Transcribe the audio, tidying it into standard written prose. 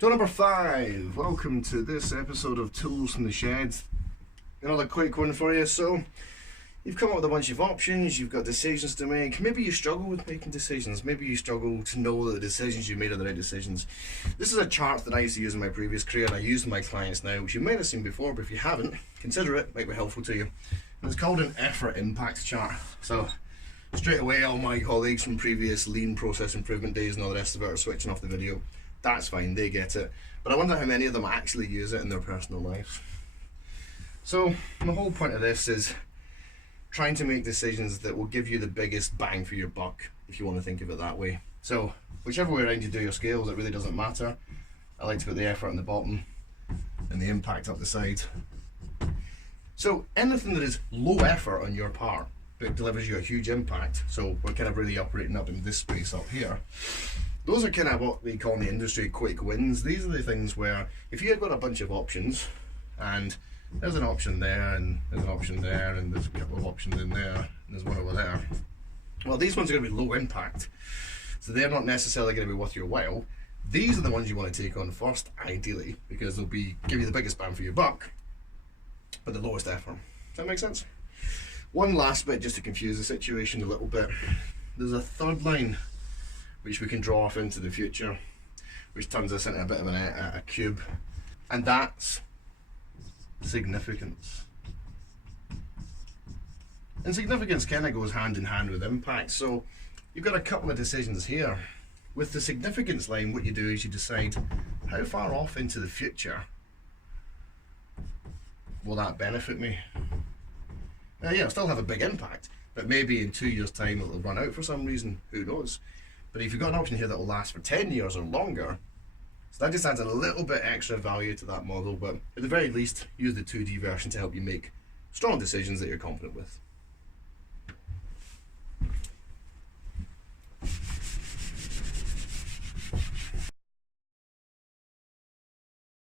Tool number 5. Welcome to this episode of Tools from the Shed. Another quick one for you. So, you've come up with a bunch of options, you've got decisions to make. Maybe you struggle with making decisions. Maybe you struggle to know that the decisions you made are the right decisions. This is a chart that I used to use in my previous career and I use with my clients now, which you might have seen before, but if you haven't, consider it, might be helpful to you. And it's called an effort impact chart. So, straight away, all my colleagues from previous lean process improvement days and all the rest of it are switching off the video. That's fine, they get it. But I wonder how many of them actually use it in their personal lives. So, the whole point of this is trying to make decisions that will give you the biggest bang for your buck, if you want to think of it that way. So, whichever way around you do your scales, it really doesn't matter. I like to put the effort on the bottom and the impact up the side. So, anything that is low effort on your part but delivers you a huge impact, so we're kind of really operating up in this space up here, those are kind of what we call in the industry quick wins. These are the things where if you have got a bunch of options and there's an option there and there's an option there and there's a couple of options in there and there's one over there, well, these ones are going to be low impact, so they're not necessarily going to be worth your while. These are the ones you want to take on first, ideally, because they'll give you the biggest bang for your buck but the lowest effort. Does that make sense? One last bit just to confuse the situation a little bit. There's a third line which we can draw off into the future, which turns us into a bit of a cube, and that's significance. And significance kind of goes hand in hand with impact. So you've got a couple of decisions here. With the significance line, what you do is you decide how far off into the future will that benefit me. Now, yeah, it'll still have a big impact, but maybe in 2 years' time it'll run out for some reason, who knows. But if you've got an option here that will last for 10 years or longer, so that just adds a little bit extra value to that model, but at the very least, use the 2D version to help you make strong decisions that you're confident with.